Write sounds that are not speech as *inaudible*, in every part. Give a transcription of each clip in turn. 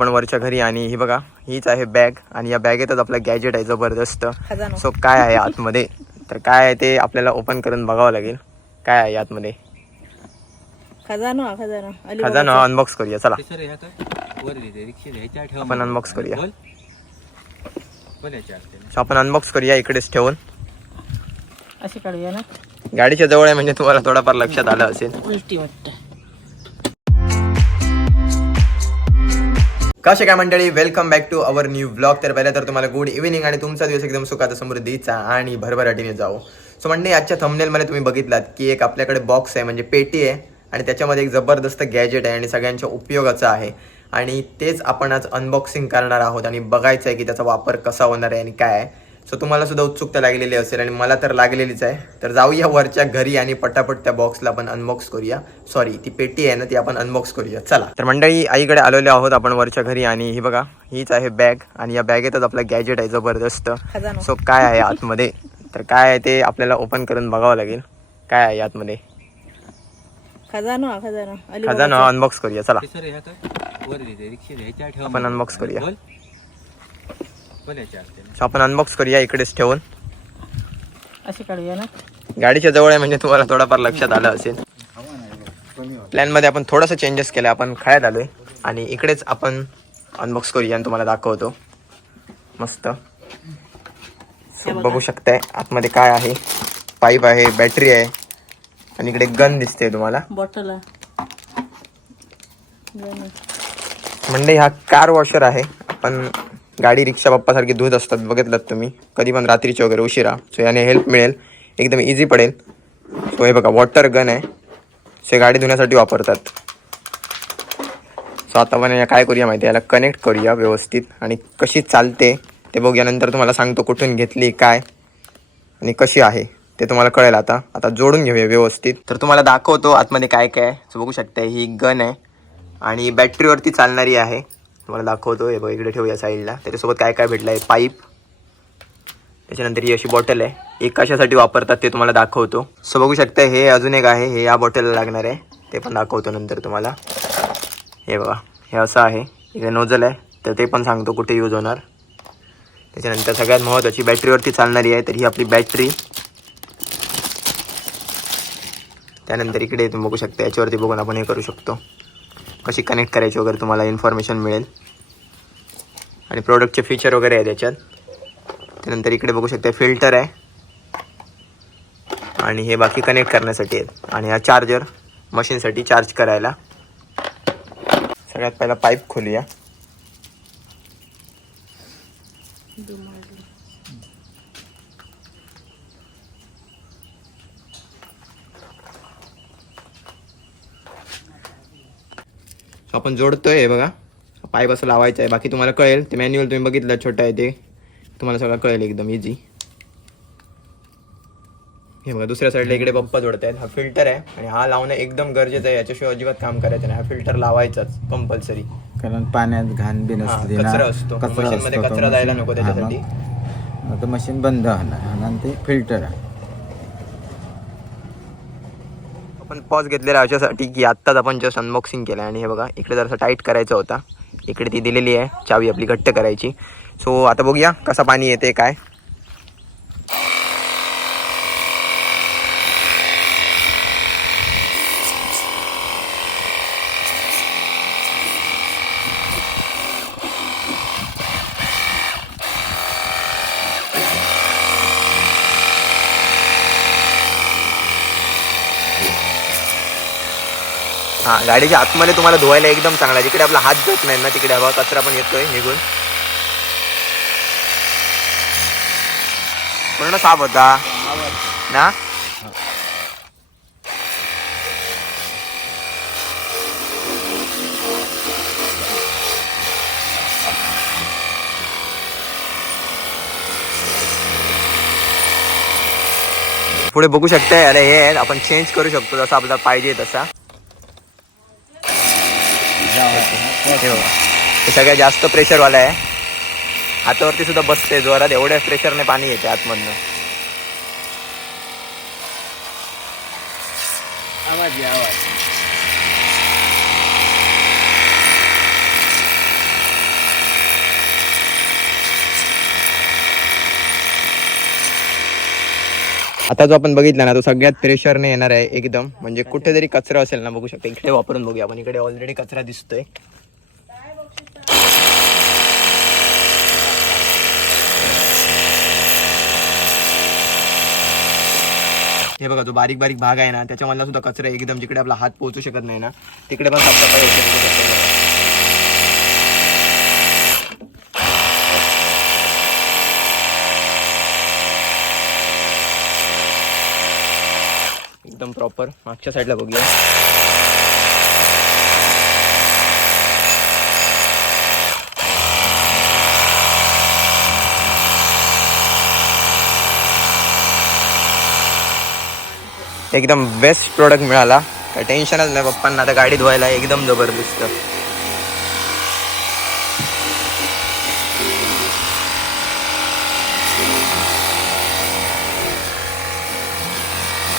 पण वरच्या घरी आणि ही बघा हीच आहे बॅग आणि या बॅगेतच आपलं गॅजेट आहे जबरदस्त. सो काय आहे आतमध्ये? तर काय आहे ते आपल्याला ओपन करून बघावं लागेल. काय आहे आतमध्ये? खजानो खजानो. अली खजाना अनबॉक्स करूया चला. आपण unbox करूया. आपण अनबॉक्स करूया इकडेच ठेवून. अशी काढूया ना. गाडीच्या जवळ आहे म्हणजे तुम्हाला थोडाफार लक्षात आलं असेल. कसे काय मंडळी welcome back to our new blog तर पहिल्या तर तुम्हाला गुड इव्हिनिंग आणि तुमचा दिवस एकदम सुखाचा समृद्धीचा आणि भरभराटीने जाओ सो मंडळी आजच्या थंबनेलमध्ये तुम्ही बघितलात की एक आपल्याकडे बॉक्स आहे म्हणजे पेटी आहे आणि त्याच्यामध्ये एक जबरदस्त गॅजेट आहे आणि सगळ्यांच्या उपयोगाचं आहे. आणि तेच आपण आज अनबॉक्सिंग करणार आहोत आणि बघायचं आहे की त्याचा वापर कसा होणार आहे आणि काय आहे. सो तुम्हाला सुद्धा उत्सुकता लागलेली असेल आणि मला तर लागलेलीच आहे. तर जाऊया वरच्या घरी आणि पटापट त्या बॉक्सला आपण अनबॉक्स करूया. सॉरी ती पेटी आहे ना ती आपण अनबॉक्स करूया. चला. तर मंडळी आईकडे आलेलो आहोत आपण वरच्या घरी आणि ही बघा हीच आहे बॅग आणि या बॅगेतच आपलं गॅजेट आहे जबरदस्त. सो काय आहे आतमध्ये? तर काय आहे ते आपल्याला ओपन करून बघावं लागेल. काय आहे आतमध्ये? खजानो हा खजानो खजाना अनबॉक्स करूया. चला. आपण unbox करूया. बोल बोल याच्या आत त्याला. सो आपण अनबॉक्स करूया इकडेच ठेवून. अशी काढूया ना. गाडीच्या जवळ आहे म्हणजे तुम्हाला थोडाफार लक्षात आलं असेल. प्लॅनमध्ये आपण थोडंसं चेंजेस केलं आपण खायला आलोय. आणि इकडेच आपण अनबॉक्स करूया आणि तुम्हाला दाखवतो. मस्त. बघू. शकताय आतमध्ये काय आहे. पाईप आहे बॅटरी आहे. आणि इकडे गन दिसते तुम्हाला. बॉटल म्हणजे हा कार वॉशर आहे. आपण गाडी रिक्षा पप्पासारखी धुत असतात बघितलं तुम्ही. कधी पण रात्रीचे वगैरे उशिरा. सो याने हेल्प मिळेल. एकदम इझी पडेल. सो हे बघा वॉटर गन आहे. सो गाडी धुण्यासाठी वापरतात. सो आता पण या काय करूया माहिती आहे? याला कनेक्ट करूया व्यवस्थित. आणि कशी चालते ते बघूयानंतर तुम्हाला सांगतो कुठून घेतली काय आणि कशी आहे. ते तुम्हाला कळेल आता. आता जोडून घेऊया व्यवस्थित. तर तुम्हाला दाखवतो आतमध्ये काय काय आहे. सो बघू शकता ही गन आहे. आणि बॅटरीवरती चालणारी आहे. तुम्हाला दाखवतो. हे बघ इकडे ठेवूया साईडला त्याच्यासोबत काय काय भेटलं आहे पाईप. त्याच्यानंतर ही अशी बॉटल आहे. एक कशासाठी वापरतात ते तुम्हाला दाखवतो. सो बघू शकता हे अजून एक आहे. हे या बॉटलला लागणार आहे. ते पण दाखवतो नंतर तुम्हाला. हे बघा हे असं आहे. इकडे नोजल आहे. तर ते पण सांगतो कुठे यूज होणार. त्याच्यानंतर सगळ्यात महत्त्वाची बॅटरीवरती चालणारी आहे तर ही आपली बॅटरी त्यानंतर इकडे तुम्ही बघू शकता याच्यावरती बघून आपण हे करू शकतो. कशी कनेक्ट करायची वगैरे तुम्हाला इन्फॉर्मेशन मिळेल. आणि प्रोडक्टचे फीचर वगैरे आहे त्याच्यात. त्यानंतर इकडे बघू शकता फिल्टर आहे. आणि हे बाकी कनेक्ट करण्यासाठी आहेत. आणि हा चार्जर मशीनसाठी चार्ज करायला. सगळ्यात पहिला पाईप खोलूया. आपण जोडतोय हे बघा. पाईप असं लावायचं आहे बाकी तुम्हाला कळेल ते मॅन्युअल तुम्ही बघितलं छोटं आहे ते. तुम्हाला सगळं कळेल एकदम इझी हे बघा दुसऱ्या साईडला इकडे बप्पा जोडत आहेत हा फिल्टर आहे आणि हा लावणं एकदम गरजेचं आहे. याच्याशिवाय अजिबात काम करायचं नाही. हा फिल्टर लावायचाच कंपल्सरी कारण पाण्यात घाण बी नसली ना. कचरा असतो. कचरा असतो कचरा जायला नको त्याच्यासाठी. मशीन बंद होणार. ते फिल्टर आहे. आपण पॉज घेतलेला अशासाठी की आत्ताच आपण जस्ट अनबॉक्सिंग केलं आणि हे बघा इकडे जरासं टाईट करायचा होता. इकडे ती दिलेली आहे चावी आपली घट्ट करायची. सो आता बघूया कसं पाणी येते काय? हा गाडीच्या आतमध्ये तुम्हाला धुवायला एकदम चांगला आहे. जिकडे आपला हात जात नाही ना तिकडे हवा कचरा पण येतोय निघून. पूर्ण साफ होता. ना? पुढे बघू शकताय अरे हे आपण चेंज करू शकतो जसा आपल्याला पाहिजे तसा. हे सगळ्या हे सगळ्यात जास्त आहे. हातावरती सुद्धा बसते जोरात. एवढ्या प्रेशरने पाणी येते आतमधनं. आवाज आवाज. आता जो आपण बघितला ना तो सगळ्यात प्रेशरने येणार आहे एकदम. म्हणजे कुठेतरी कचरा असेल ना बघू शकतो. इकडे वापरून बघूया आपण. इकडे ऑलरेडी कचरा दिसतोय. हे बघा जो बारीक बारीक भाग आहे ना त्याच्यामधला सुद्धा कचरा एकदम जिकडे आपला हात पोहोचू शकत नाही ना तिकडे पण साफसफाई होऊ एकदम प्रॉपर मागच्या साईडला बघूया. एकदम बेस्ट प्रोडक्ट मिळाला. काय टेन्शनच नाही पप्पांना आता गाडी धुवायला एकदम जबरदस्त.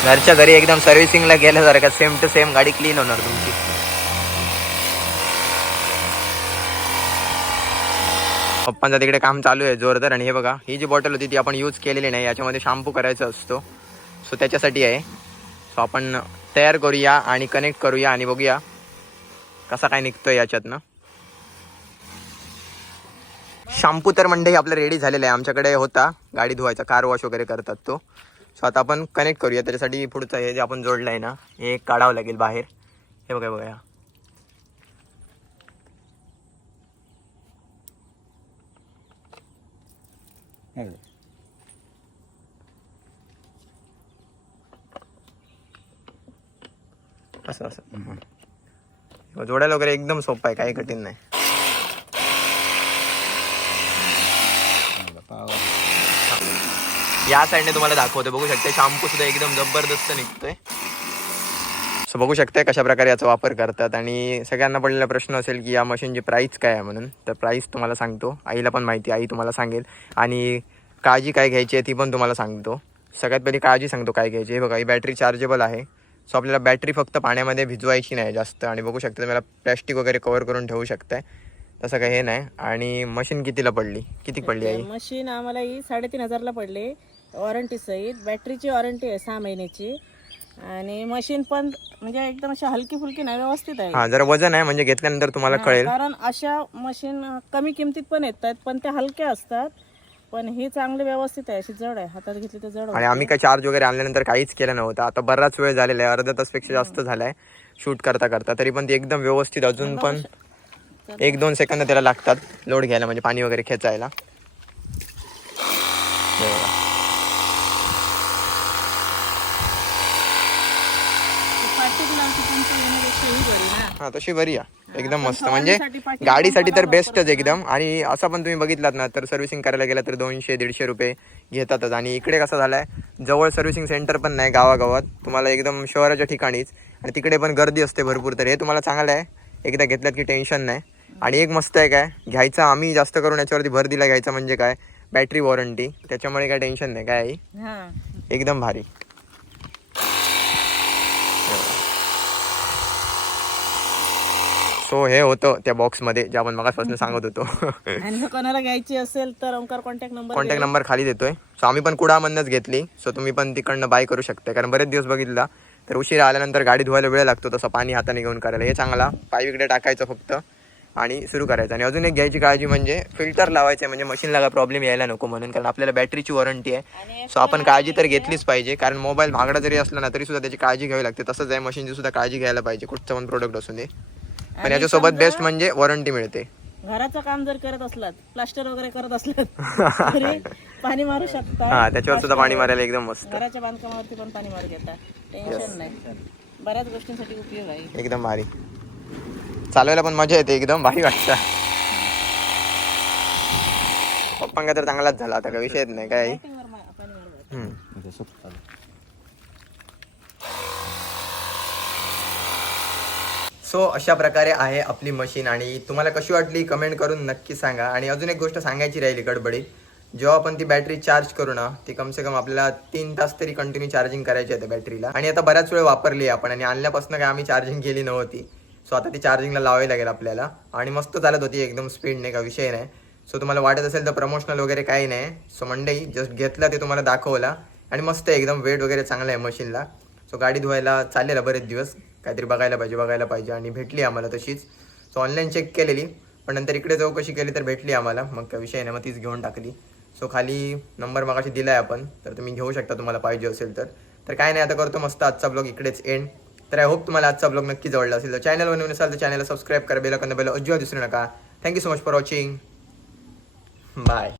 घरच्या घरी एकदम सर्व्हिसिंगला गेल्यासारखं सेम टू सेम गाडी क्लीन होणार तुमची. पप्पांचं तिकडे काम चालू आहे जोरदार. आणि हे बघा ही जी बॉटल होती ती आपण यूज केलेली नाही याच्यामध्ये शॅम्पू करायचा असतो. सो त्याच्यासाठी आहे. सो आपण तयार करूया आणि कनेक्ट करूया आणि बघूया कसा काय निघतोय याच्यातनं. शॅम्पू तर मंडई आपलं रेडी झालेलं आहे. आमच्याकडे होता. गाडी धुवायचा. कार वॉश वगैरे करतात तो. सो आता आपण कनेक्ट करूया. त्याच्यासाठी पुढचं हे जे आपण जोडलं आहे ना हे काढावं लागेल बाहेर. हे बघा हे बघा. हे असं असं. हं. जोडायला वगैरे एकदम सोपं आहे काही कठीण नाही. या साईडने तुम्हाला दाखवते बघू शकते शॅम्पू सुद्धा एकदम जबरदस्त निघतोय. सो बघू शकते कशा प्रकारे याचा वापर करतात आणि सगळ्यांना पडलेला प्रश्न असेल की या मशीनची प्राईस काय आहे म्हणून. तर प्राईस तुम्हाला सांगतो आईला पण माहिती आई तुम्हाला सांगेल. आणि काळजी काय घ्यायची आहे ती पण तुम्हाला सांगतो. सगळ्यात पहिली काळजी सांगतो काय घ्यायची हे बघा ही बॅटरी चार्जेबल आहे. सो आपल्याला बॅटरी फक्त पाण्यामध्ये भिजवायची नाही जास्त. आणि बघू शकता तुम्हाला प्लॅस्टिक वगैरे कवर करून ठेवू शकताय. तसं काही हे नाही. आणि मशीन कितीला पडली? किती पडली आई? मशीन आम्हाला ही साडेतीन हजारला पडली. वॉरंटी सहित. बॅटरीची वॉरंटी आहे सहा महिन्याची. आणि मशीन पण म्हणजे एकदम अशी हलकी फुलकी नाही व्यवस्थित आहे. हा जरा वजन आहे म्हणजे घेतल्यानंतर तुम्हाला कळेल. कारण अशा मशीन कमी किमतीत पण येतात पण त्या हलक्या असतात. पण ही चांगली व्यवस्थित आहे अशी जड आहे. हातात घेतली तर जड आणि आम्ही काय चार्ज वगैरे आणल्यानंतर काहीच केलं नव्हतं. आता बराच वेळ झालेला आहे अर्धा तासपेक्षा जास्त झालाय शूट करता करता. तरी पण ती एकदम व्यवस्थित अजून पण एक दोन सेकंद त्याला लागतात लोड घ्यायला म्हणजे पाणी वगैरे खेचायला हे बघा. हा तशी बरी आहे. एकदम मस्त. म्हणजे गाडीसाठी तर बेस्टच एकदम. आणि असं पण तुम्ही बघितलात ना तर सर्व्हिसिंग करायला गेला तर दोनशे दीडशे रुपये घेतातच. आणि इकडे कसं झालंय जवळ सर्व्हिसिंग सेंटर पण नाही गावागावात. तुम्हाला एकदम शहराच्या ठिकाणीच. आणि तिकडे पण गर्दी असते भरपूर तर हे तुम्हाला चांगलं आहे. एकदा घेतल्यात की टेन्शन नाही. आणि एक मस्त आहे काय घ्यायचा आम्ही जास्त करून याच्यावरती भर दिला घ्यायचा म्हणजे काय बॅटरी वॉरंटी त्याच्यामुळे काय टेन्शन नाही काय? हा. एकदम भारी. सो हे होतं त्या बॉक्समध्ये जे आपण मगापासून सांगत होतो. *laughs* आणि कोणाला घ्यायची असेल तर Omkar contact number contact number खाली देतोय. सो आम्ही पण कुडामधनंच घेतली. सो तुम्ही पण तिकडनं बाय करू शकता कारण बरेच दिवस बघितला. तर उशिरा आल्यानंतर गाडी धुवायला वेळ लागतो तसं पाणी हाताने घेऊन करायला. हे चांगला पाय इकडे टाकायचं फक्त. आणि सुरू करायचं. आणि अजून एक घ्यायची काळजी म्हणजे फिल्टर लावायचं म्हणजे मशीनला काय प्रॉब्लेम यायला नको म्हणून. कारण आपल्याला बॅटरीची वॉरंटी आहे. सो आपण काळजी तर घेतलीच पाहिजे. कारण मोबाईल महागडा जरी असला ना तरी सुद्धा त्याची काळजी घ्यावी लागते. तसंच आहे. मशीनची सुद्धा काळजी घ्यायला पाहिजे. कुठचं पण प्रोडक्ट असून दे. आणि याच्यासोबत बेस्ट म्हणजे वॉरंटी मिळते. घराचं काम जर करत असलात प्लास्टर वगैरे करत असलात *laughs* तरी पाणी मारू शकता. हा त्याच्यावर सुद्धा पाणी मारायला एकदम मस्त. घराच्या बांधकामावरती पण पाणी मारू घेता टेन्शन नाही. बऱ्याच गोष्टींसाठी उपयोग आहे. एकदम भारी. चालवायला पण मजा येते एकदम भारी वाटतं. पप्पांका तर चांगलाच झाला आता काय विषयच नाही काय. हम्म. सो अशा प्रकारे आहे आपली मशीन आणि तुम्हाला कशी वाटली कमेंट करून नक्की सांगा. आणि अजून एक गोष्ट सांगायची राहिली गडबडीत. जेव्हा आपण ती बॅटरी चार्ज करू ना ती कम से कम आपल्याला तीन तास तरी कंटिन्यू चार्जिंग करायची आहे त्या बॅटरीला आणि आता बऱ्याच वेळ वापरली आहे आपण आणि आणल्यापासून काय आम्ही चार्जिंग केली नव्हती. सो आता ती चार्जिंगला लावावी लागेल आपल्याला. आणि मस्त चालत होती एकदम स्पीडने का विषय नाही. सो तुम्हाला वाटत असेल तर प्रमोशनल वगैरे काही नाही. सो मंडई जस्ट घेतला ते तुम्हाला दाखवला. आणि मस्त आहे एकदम वेट वगैरे चांगला आहे मशीनला सो गाडी धुवायला चाललेला बरेच दिवस. काहीतरी बघायला पाहिजे बघायला पाहिजे आणि भेटली आम्हाला तशीच. सो ऑनलाईन चेक केलेली. पण नंतर इकडे चौकशी केली तर भेटली आम्हाला. मग काय विषय नाही मग तीच घेऊन टाकली. सो खाली नंबर मगाशी दिला आहे आपण. तर तुम्ही घेऊ शकता तुम्हाला पाहिजे असेल तर. तर काय नाही आता करतो मस्त आजचा ब्लॉग इकडेच एंड तर आय होप तुम्हाला आजचा ब्लॉग नक्की जवळला असेल. तर चॅनल बनवून असाल तर चॅनलला सबस्क्राईब करा. बेल बेल अजिबात दिसू नका. Thank you so much for watching bye